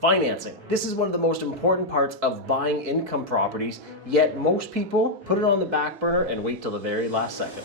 Financing. This is one of the most important parts of buying income properties, yet most people put it on the back burner and wait till the very last second.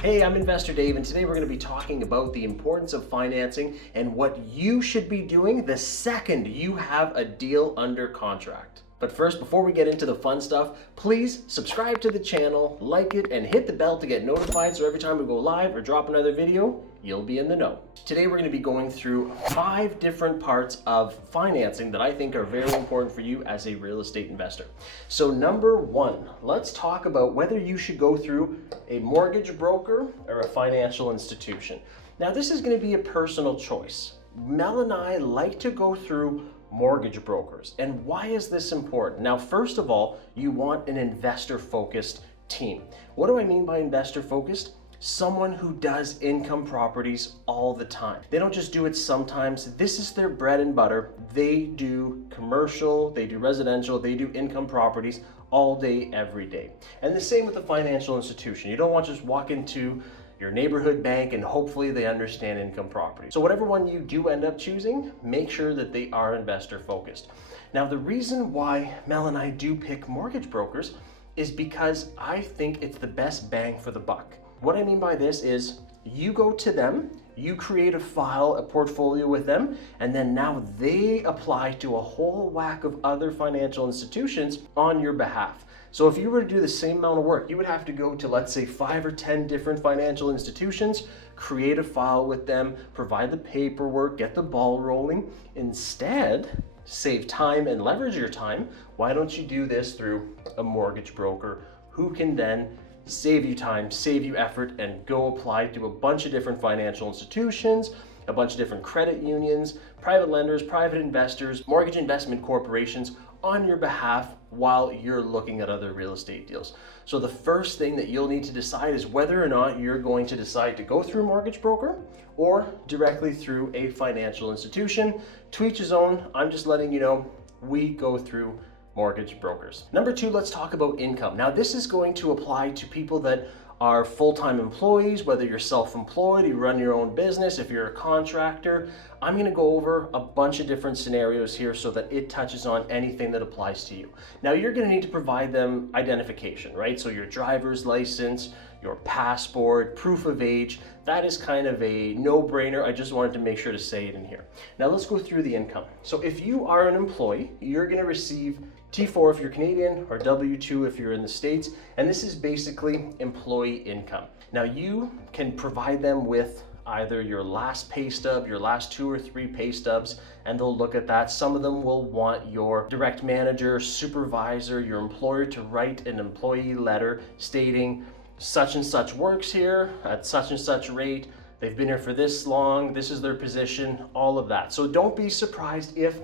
Hey, I'm Investor Dave, and today we're going to be talking about the importance of financing and what you should be doing the second you have a deal under contract. But first, before we get into the fun stuff, please subscribe to the channel, like it, and hit the bell to get notified so every time we go live or drop another video, you'll be in the know. Today we're going to be going through 5 different parts of financing that I think are very important for you as a real estate investor. So number 1, let's talk about whether you should go through a mortgage broker or a financial institution. Now this is going to be a personal choice. Mel and I like to go through mortgage brokers. And why is this important? Now, first of all, you want an investor-focused team. What do I mean by investor-focused? Someone who does income properties all the time. They don't just do it sometimes. This is their bread and butter. They do commercial, they do residential, they do income properties all day, every day. And the same with the financial institution. You don't want to just walk into your neighborhood bank and hopefully they understand income property. So whatever one you do end up choosing, make sure that they are investor focused. Now the reason why Mel and I do pick mortgage brokers is because I think it's the best bang for the buck. What I mean by this is you go to them, you create a file, a portfolio with them, and then now they apply to a whole whack of other financial institutions on your behalf. So if you were to do the same amount of work, you would have to go to, let's say, 5 or 10 different financial institutions, create a file with them, provide the paperwork, get the ball rolling. Instead, save time and leverage your time. Why don't you do this through a mortgage broker who can then save you time, save you effort, and go apply to a bunch of different financial institutions, a bunch of different credit unions, private lenders, private investors, mortgage investment corporations on your behalf while you're looking at other real estate deals. So the first thing that you'll need to decide is whether or not you're going to decide to go through a mortgage broker or directly through a financial institution. To each his own. I'm just letting you know we go through mortgage brokers. Number 2, let's talk about income. Now this is going to apply to people that are full-time employees, whether you're self-employed, you run your own business, if you're a contractor. I'm going to go over a bunch of different scenarios here so that it touches on anything that applies to you. Now you're going to need to provide them identification, right? So your driver's license, your passport, proof of age, that is kind of a no-brainer. I just wanted to make sure to say it in here. Now let's go through the income. So if you are an employee, you're going to receive T4 if you're Canadian or W2 if you're in the States, and this is basically employee income. Now you can provide them with either your last pay stub, your last 2 or 3 pay stubs, and they'll look at that. Some of them will want your direct manager, supervisor, your employer to write an employee letter stating such and such works here at such and such rate, they've been here for this long, this is their position, all of that. So don't be surprised if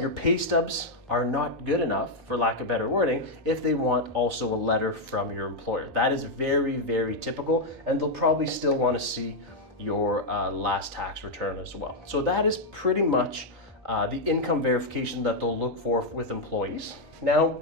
your pay stubs are not good enough, for lack of better wording, if they want also a letter from your employer. That is very, very typical, and they'll probably still want to see your last tax return as well. So that is pretty much the income verification that they'll look for with employees. Now,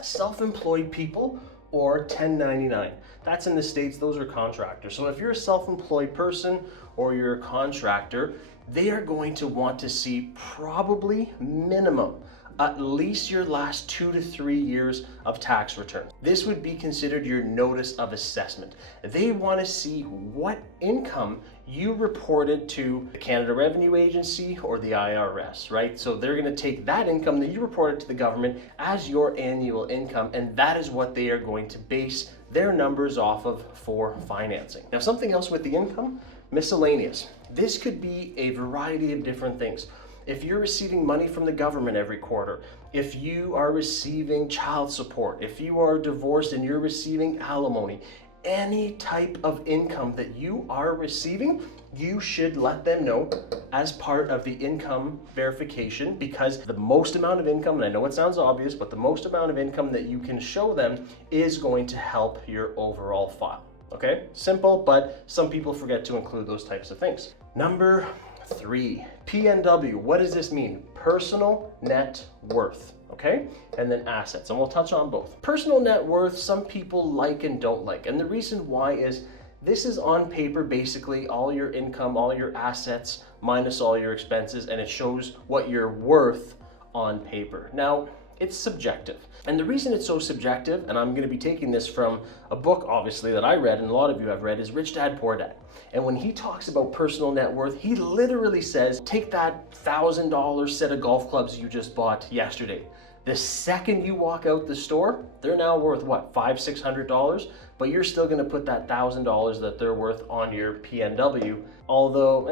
self-employed people or 1099. That's in the States, those are contractors. So if you're a self-employed person or you're a contractor, they are going to want to see probably minimum at least your last 2 to 3 years of tax return. This would be considered your notice of assessment. They want to see what income you reported to the Canada Revenue Agency or the IRS, right? So they're going to take that income that you reported to the government as your annual income, and that is what they are going to base their numbers off of for financing. Now, something else with the income, miscellaneous. This could be a variety of different things. If you're receiving money from the government every quarter, if you are receiving child support, if you are divorced and you're receiving alimony, any type of income that you are receiving, you should let them know as part of the income verification, because the most amount of income, and I know it sounds obvious, but the most amount of income that you can show them is going to help your overall file. Okay, simple, but some people forget to include those types of things. Number 3, PNW. What does this mean? Personal net worth. Okay, and then assets, and we'll touch on both. Personal net worth, some people like and don't like, and the reason why is This is on paper, basically all your income, all your assets, minus all your expenses, and it shows what you're worth on paper. Now, it's subjective. And the reason it's so subjective, and I'm going to be taking this from a book, obviously, that I read, and a lot of you have read, is Rich Dad, Poor Dad. And when he talks about personal net worth, he literally says, take that $1,000 set of golf clubs you just bought yesterday. The second you walk out the store, they're now worth what, $500, $600? But you're still gonna put that $1,000 that they're worth on your PNW, although,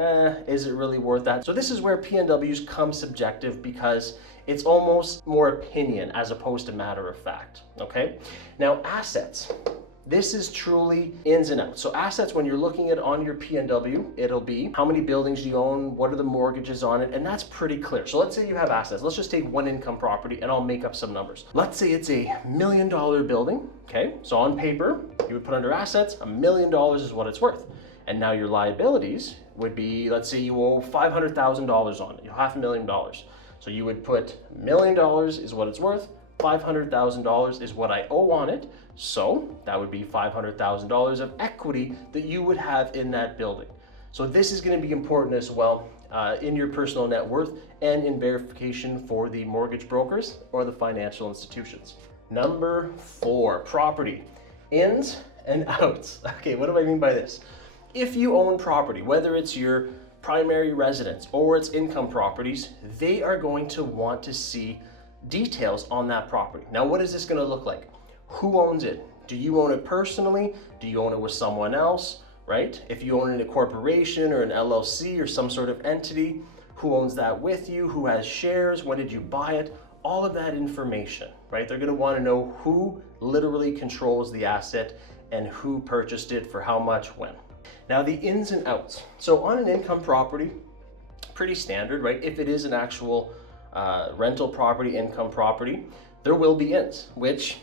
is it really worth that? So this is where PNWs come subjective, because it's almost more opinion as opposed to matter of fact, okay? Now, assets. This is truly ins and outs. So assets, when you're looking at on your PNW, it'll be how many buildings do you own, what are the mortgages on it, and that's pretty clear. So let's say you have assets. Let's just take one income property and I'll make up some numbers. Let's say it's a $1 million building, okay? So on paper, you would put under assets, $1 million is what it's worth. And now your liabilities would be, let's say you owe $500,000 on it, you have $500,000. So you would put $1 million is what it's worth, $500,000 is what I owe on it. So that would be $500,000 of equity that you would have in that building. So this is going to be important as well in your personal net worth and in verification for the mortgage brokers or the financial institutions. Number 4, property. Ins and outs. Okay, what do I mean by this? If you own property, whether it's your primary residence or it's income properties, they are going to want to see details on that property. Now, what is this going to look like? Who owns it? Do you own it personally? Do you own it with someone else, right? If you own it in a corporation or an LLC or some sort of entity, who owns that with you? Who has shares? When did you buy it? All of that information, right? They're going to want to know who literally controls the asset and who purchased it for how much, when. Now, the ins and outs. So on an income property, pretty standard, right? If it is an actual rental property, income property, there will be ins, which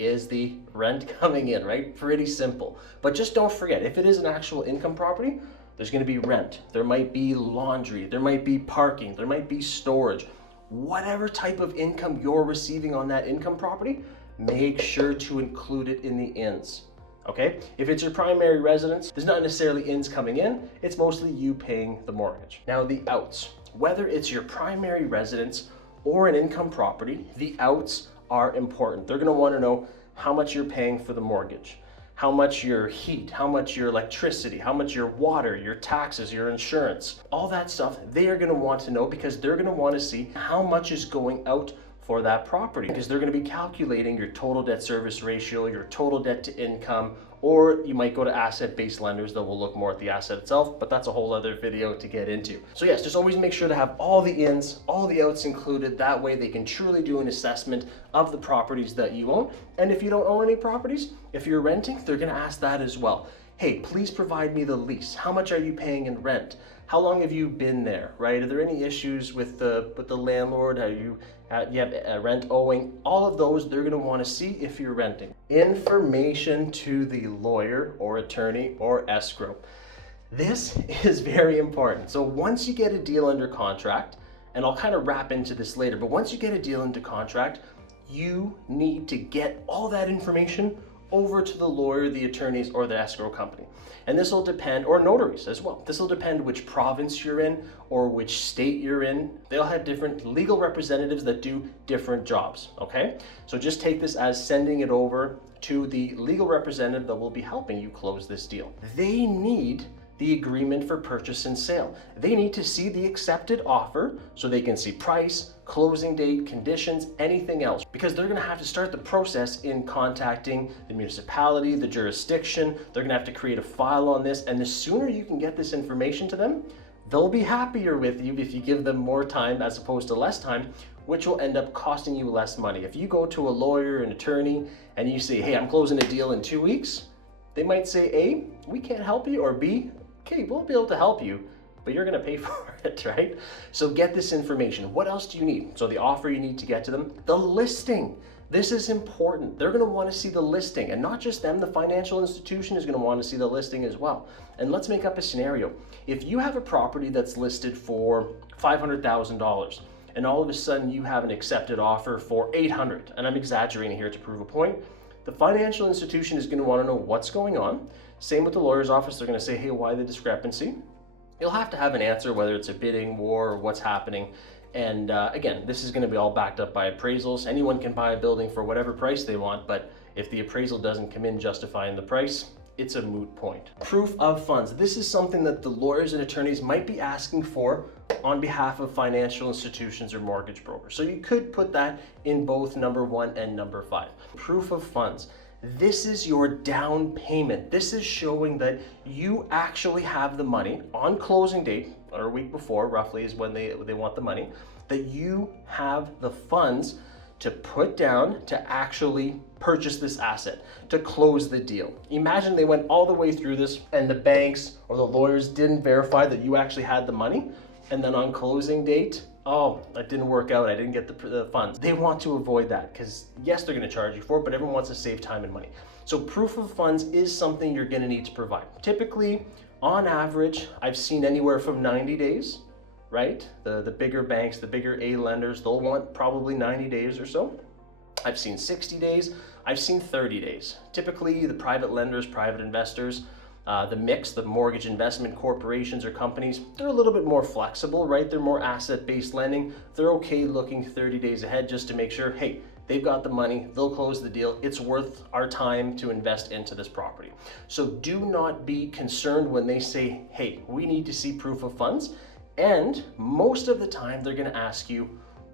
is the rent coming in, right? Pretty simple. But just don't forget, if it is an actual income property, there's going to be rent. There might be laundry. There might be parking. There might be storage. Whatever type of income you're receiving on that income property, make sure to include it in the ins. Okay? If it's your primary residence, there's not necessarily ins coming in. It's mostly you paying the mortgage. Now, the outs. Whether it's your primary residence or an income property, the outs are important. They're going to want to know how much you're paying for the mortgage, how much your heat, how much your electricity, how much your water, your taxes, your insurance, all that stuff. They are going to want to know, because they're going to want to see how much is going out for that property, because they're going to be calculating your total debt service ratio, your total debt to income, or you might go to asset-based lenders that will look more at the asset itself, but that's a whole other video to get into. So yes, just always make sure to have all the ins, all the outs included. That way they can truly do an assessment of the properties that you own. And if you don't own any properties, if you're renting, they're going to ask that as well. Hey, please provide me the lease. How much are you paying in rent? How long have you been there, right? Are there any issues with the landlord? Are you have rent owing? All of those, they're going to want to see if you're renting. Information to the lawyer or attorney or escrow. This is very important. So once you get a deal under contract, and I'll kind of wrap into this later, but once you get a deal into contract, you need to get all that information over to the lawyer, the attorneys, or the escrow company. And this will depend, or notaries as well. This will depend which province you're in or which state you're in. They'll have different legal representatives that do different jobs, okay? So just take this as sending it over to the legal representative that will be helping you close this deal. They need the agreement for purchase and sale. They need to see the accepted offer so they can see price, closing date, conditions, anything else, because they're going to have to start the process in contacting the municipality, the jurisdiction. They're going to have to create a file on this, and the sooner you can get this information to them, they'll be happier with you if you give them more time as opposed to less time, which will end up costing you less money. If you go to a lawyer, an attorney, and you say, hey, I'm closing a deal in 2 weeks, they might say, A, we can't help you, or B, okay, we'll be able to help you, but you're going to pay for it, right? So get this information. What else do you need? So the offer you need to get to them, the listing. This is important. They're going to want to see the listing, and not just them, the financial institution is going to want to see the listing as well. And let's make up a scenario. If you have a property that's listed for $500,000, and all of a sudden you have an accepted offer for $800,000, and I'm exaggerating here to prove a point, the financial institution is going to want to know what's going on. Same with the lawyer's office. They're going to say, hey, why the discrepancy? You'll have to have an answer, whether it's a bidding war or what's happening. And again, this is going to be all backed up by appraisals. Anyone can buy a building for whatever price they want, but if the appraisal doesn't come in justifying the price, it's a moot point. Proof of funds. This is something that the lawyers and attorneys might be asking for on behalf of financial institutions or mortgage brokers. So you could put that in both number 1 and number 5. Proof of funds. This is your down payment. This is showing that you actually have the money on closing date, or a week before roughly is when they want the money, that you have the funds to put down to actually purchase this asset, to close the deal. Imagine they went all the way through this and the banks or the lawyers didn't verify that you actually had the money, and then on closing date, oh, that didn't work out, I didn't get the funds. They want to avoid that because yes, they're gonna charge you for it, but everyone wants to save time and money. So proof of funds is something you're gonna need to provide. Typically, on average, I've seen anywhere from 90 days, right? The bigger banks, the bigger A lenders, they'll want probably 90 days or so. I've seen 60 days, I've seen 30 days. Typically, the private lenders, private investors, the mix, the mortgage investment corporations or companies, they're a little bit more flexible, right? They're more asset-based lending. They're okay looking 30 days ahead just to make sure, hey, they've got the money, they'll close the deal, it's worth our time to invest into this property. So do not be concerned when they say, hey, we need to see proof of funds. And most of the time, they're gonna ask you,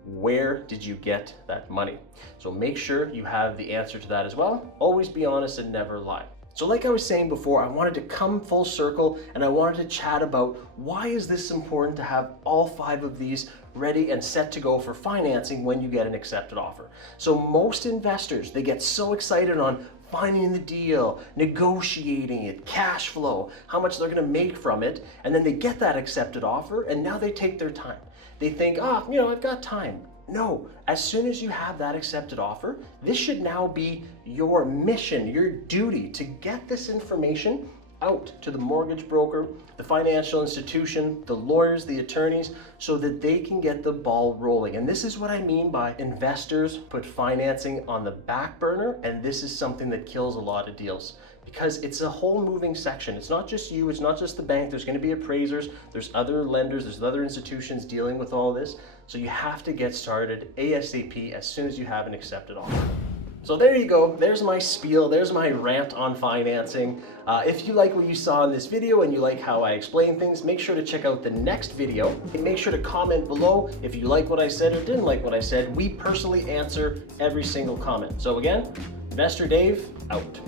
where did you get that money? So make sure you have the answer to that as well. Always be honest and never lie. So like I was saying before, I wanted to come full circle and I wanted to chat about why is this important to have all 5 of these ready and set to go for financing when you get an accepted offer. So most investors, they get so excited on finding the deal, negotiating it, cash flow, how much they're gonna make from it, and then they get that accepted offer and now they take their time. They think, I've got time. No, as soon as you have that accepted offer, this should now be your mission, your duty to get this information out to the mortgage broker, the financial institution, the lawyers, the attorneys, so that they can get the ball rolling. And this is what I mean by investors put financing on the back burner, and this is something that kills a lot of deals because it's a whole moving section. It's not just you, it's not just the bank, there's gonna be appraisers, there's other lenders, there's other institutions dealing with all this. So you have to get started ASAP as soon as you have an accepted offer. So there you go, there's my spiel, there's my rant on financing. If you like what you saw in this video and you like how I explain things, make sure to check out the next video. And make sure to comment below if you like what I said or didn't like what I said. We personally answer every single comment. So again, Investor Dave, out.